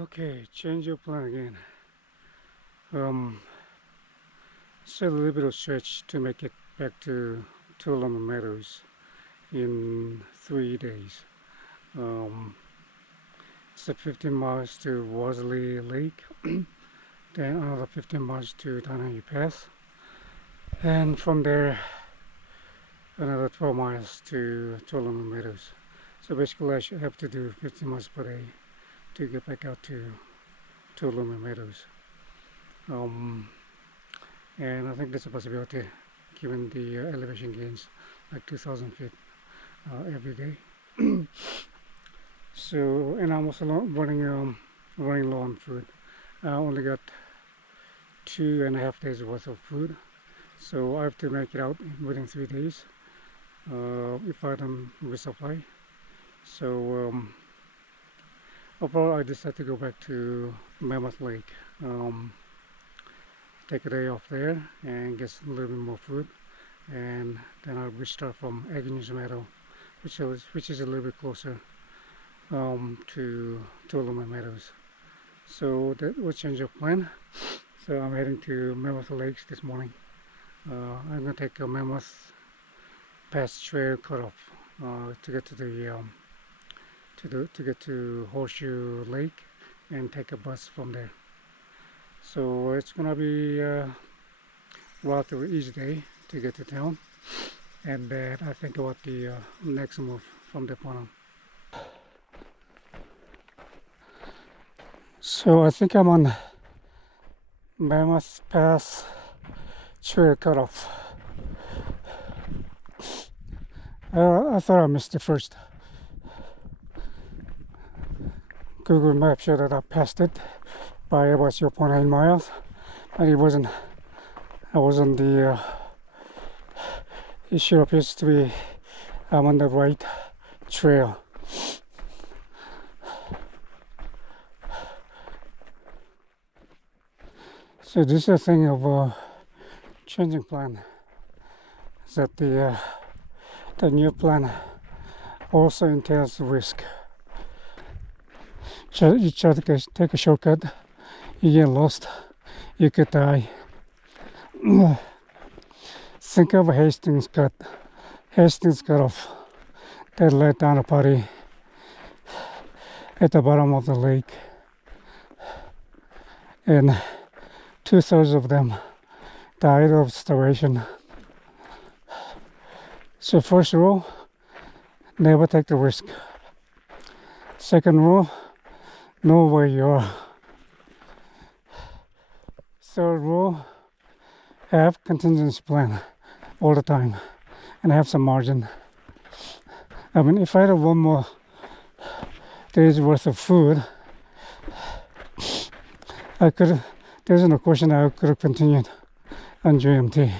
Okay, change your plan again. Still a little bit of stretch to make it back to Tulum Meadows in 3 days. Um, it's 15 miles to Worsley Lake, then another 15 miles to Tanay Pass, and from there another 12 miles to Tulum Meadows. So basically, I should have to do 15 miles per day to get back out to Tulum Meadows. And I think that's a possibility given the elevation gains, like 2,000 feet every day. So, and I'm also running low on food. I only got 2.5 days worth of food, so I have to make it out within 3 days if I don't resupply. So overall, I decided to go back to Mammoth Lake, take a day off there and get a little bit more food, and then I'll restart from Agnes Meadow, which is a little bit closer to Tulum Meadows. So that was change of plan. So I'm heading to Mammoth Lakes this morning. I'm gonna take a Mammoth Pass Trail cutoff to get to the to get to Horseshoe Lake and take a bus from there. So it's gonna be a relatively easy day to get to town, and then I think about the next move from the point on. So I think I'm on Mammoth Pass Trail cutoff. I thought I missed it first. Google Maps showed that I passed it by about 0.9 miles, but it wasn't. I was on the. It sure appears to be I'm on the right trail. So this is a thing of changing plan. Is that the new plan also entails risk. You try to take a shortcut, you get lost, you could die. Think of a Hastings cutoff that led down a party at the bottom of the lake, and 2/3 of them died of starvation. So first rule, never take the risk. Second rule, know where you are. Third rule, have contingency plan all the time and have some margin. I mean, if I had one more day's worth of food, there's no question I could have continued on JMT.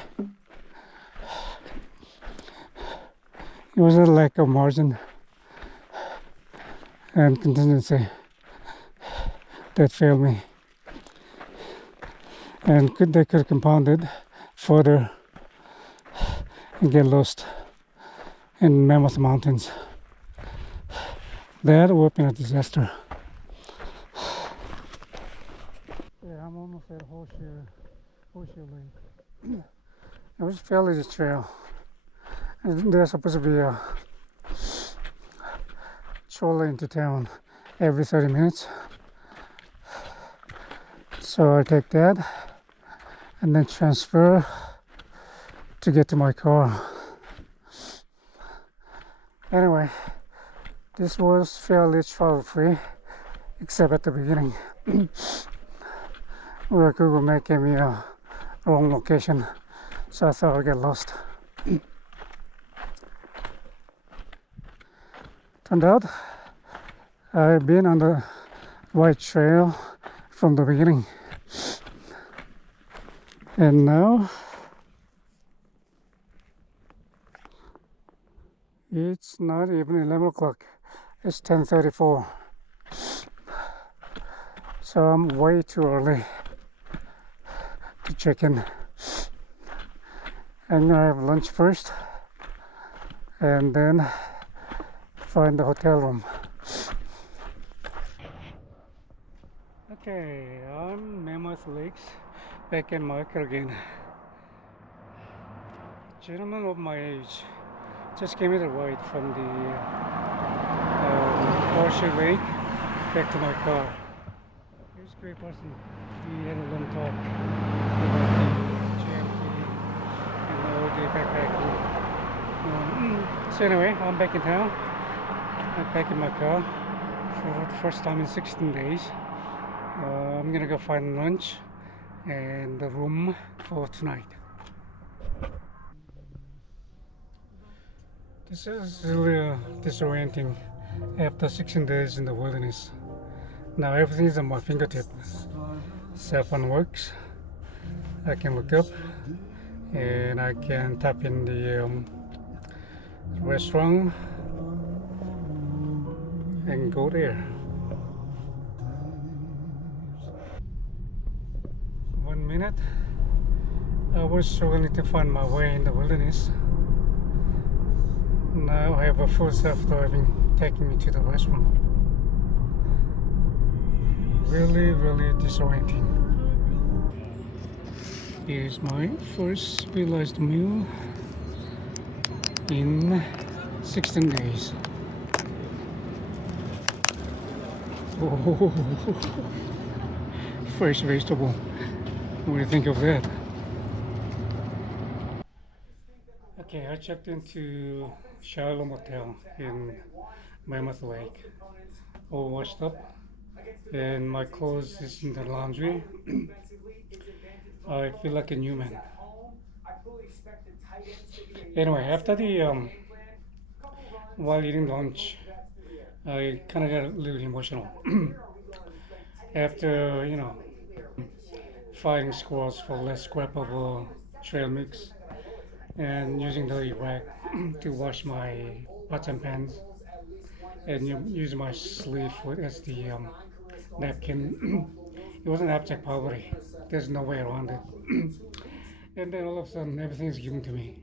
It was a lack of margin and contingency that failed me, and they could have compounded further and get lost in Mammoth Mountains. That would have been a disaster. Yeah, I'm almost at Horseshoe Lake. It was a fairly easy trail. And there's supposed to be a trolley into town every 30 minutes. So I take that and then transfer to get to my car. Anyway, this was fairly trouble-free, except at the beginning, where Google Map gave me a wrong location, so I thought I'd get lost. Turned out I've been on the right trail from the beginning, and now it's not even 11 o'clock, it's 10:34, so I'm way too early to check in. I'm gonna have lunch first and then find the hotel room. Okay, on Mammoth Lakes, back in Marker again. Gentleman of my age just gave me the ride from the Horseshoe Lake back to my car. He was a great person. We had a long talk about the JMT and all the backpacking. So anyway, I'm back in town. I'm back in my car for the first time in 16 days. I'm gonna go find lunch and the room for tonight. This is really disorienting after 16 days in the wilderness. Now everything is on my fingertip. Cell phone works. I can look up and I can tap in the restaurant and go there. 1 minute. I was struggling to find my way in the wilderness. Now I have a full self-driving taking me to the restaurant. Really disorienting. Here's my first realized meal in 16 days. Oh, fresh vegetable. What do you think of that? Okay, I checked into Shallow Motel in Mammoth Lake, all washed up, and my clothes is in the laundry. I feel like a new man. Anyway, after the while eating lunch, I kind of got a little emotional. After fighting squirrels for less scrap of trail mix and using the rag to wash my pots and pans and use my sleeve as the napkin. It was an abject poverty. There's no way around it. And then all of a sudden, everything is given to me.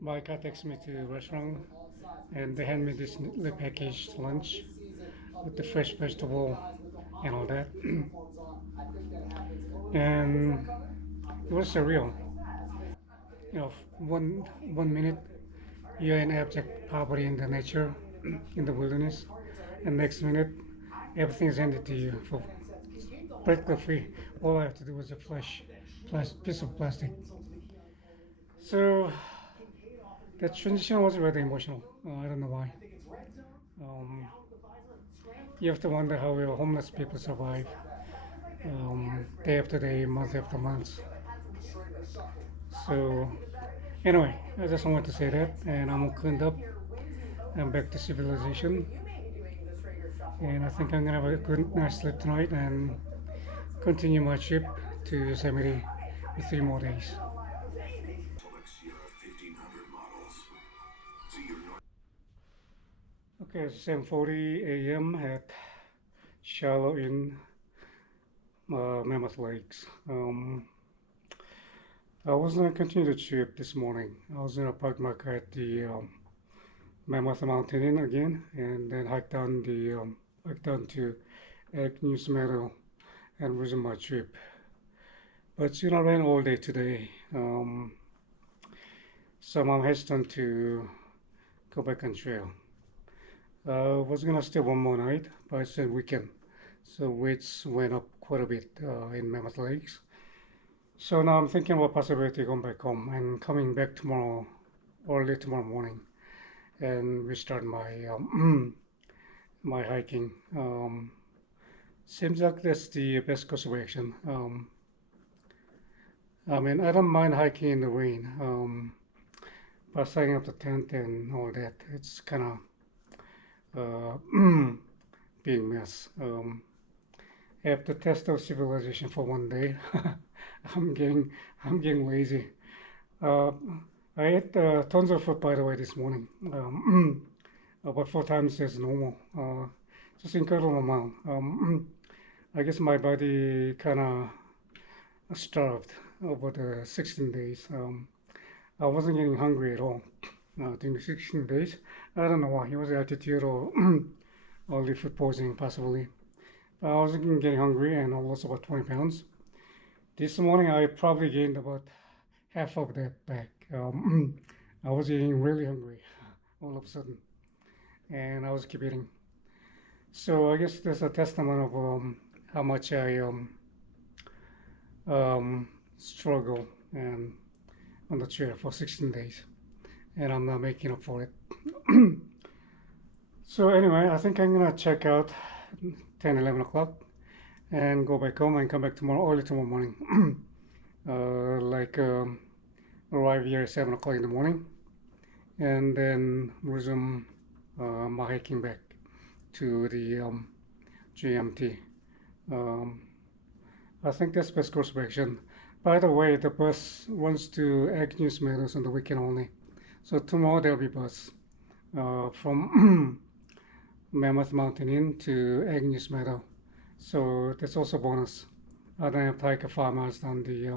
My car takes me to a restaurant, and they hand me this neatly packaged lunch with the fresh vegetable and all that. And it was surreal. You know, one minute you're in abject poverty in the nature, in the wilderness, and next minute everything is handed to you for practically free. All I have to do is a piece of plastic. So that transition was rather emotional. I don't know why. Um, you have to wonder how your homeless people survive day after day, month after month. So anyway, I just wanted to say that, and I'm cleaned up. I'm back to civilization, and I think I'm gonna have a good night's sleep tonight and continue my trip to Yosemite for 3 more days. Okay, it's 7:40 a.m. at Shallow in Mammoth Lakes. I was gonna continue the trip this morning. I was gonna park my car at the Mammoth Mountain Inn again, and then hike down to News Meadow and resume my trip. But I ran all day today, so I'm hesitant to go back on trail. I was gonna stay one more night, but it's a weekend, so weights went up quite a bit in Mammoth Lakes. So now I'm thinking about possibility going back home and coming back tomorrow, early tomorrow morning, and restart my my hiking. Seems like that's the best course of action. I mean, I don't mind hiking in the rain, but setting up the tent and all that, it's kind of being mess. After test of civilization for one day, I'm getting I'm getting lazy. Uh, I ate tons of food by the way this morning, about 4 times as normal. Just incredible amount. I guess my body kind of starved over the 16 days. I wasn't getting hungry at all during the 16 days. I don't know why. It was altitude or only food poisoning possibly. I was getting hungry and I lost about 20 pounds. This morning I probably gained about half of that back. I was getting really hungry all of a sudden, and I was keep eating. So I guess there's a testament of how much I um, struggle and on the chair for 16 days, and I'm not making up for it. So anyway, I think I'm gonna check out 10, 11 o'clock and go back home and come back tomorrow, early tomorrow morning. Like arrive here at 7 o'clock in the morning and then resume my hiking back to the JMT. Um, I think that's best course of action. By the way, the bus runs to Agnews Meadows on the weekend only. So tomorrow there'll be bus from Mammoth Mountain Inn to Agnews Meadow. So that's also a bonus. I don't have to hike 5 miles down the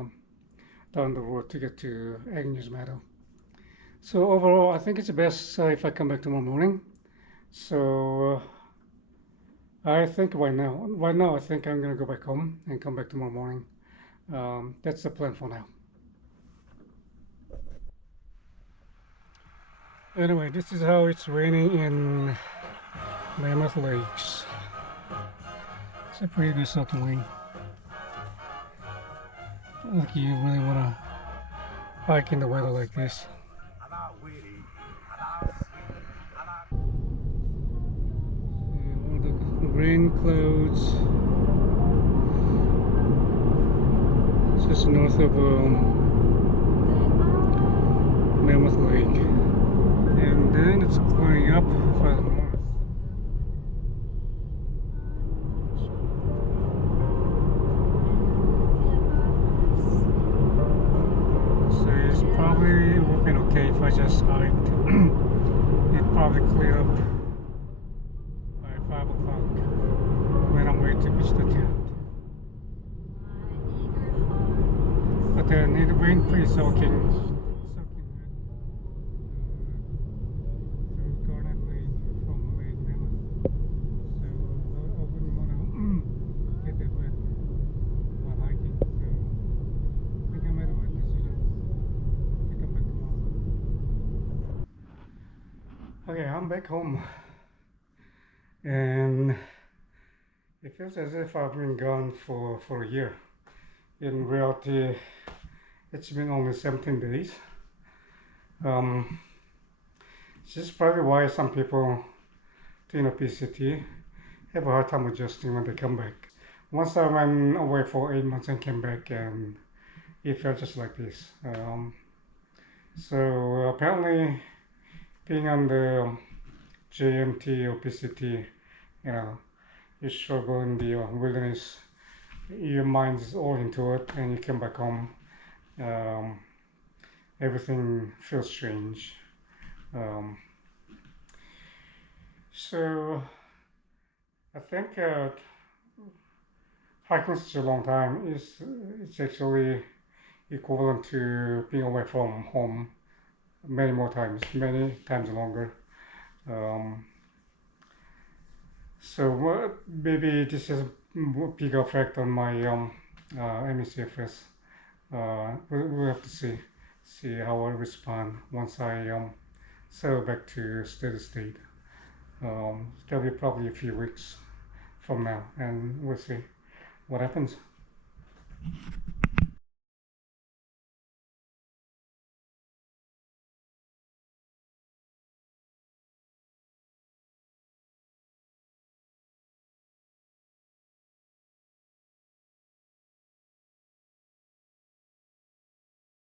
road to get to Agnews Meadow. So overall, I think it's best if I come back tomorrow morning. So I think right now, I think I'm gonna go back home and come back tomorrow morning. That's the plan for now. Anyway, this is how it's raining in Mammoth Lakes. It's a pretty good soaking rain. Like you really wanna hike in the weather like this. All the rain clouds just north of Mammoth Lake, and then it's going up further north. So it's probably working okay if I just hiked. It probably clear up by 5 o'clock when I'm ready to pitch the tent. But then it rained pretty soaking wet through Garnet Lake from Lake Mammoth. So I wouldn't want to get that wet while hiking. So I think I made a right decision to come back tomorrow. Okay, I'm back home, and it feels as if I've been gone for a year. In reality, it's been only 17 days. This is probably why some people doing obesity have a hard time adjusting when they come back. Once I went away for 8 months and came back, and it felt just like this. So apparently, being on the JMT obesity, you know, you struggle in the wilderness, your mind is all into it, and you come back home, everything feels strange. So I think hiking such a long time is it's actually equivalent to being away from home many times longer. Um, so maybe this has a big effect on my MECFS. We'll have to see how I respond once I settle back to steady state. That'll be probably a few weeks from now, and we'll see what happens.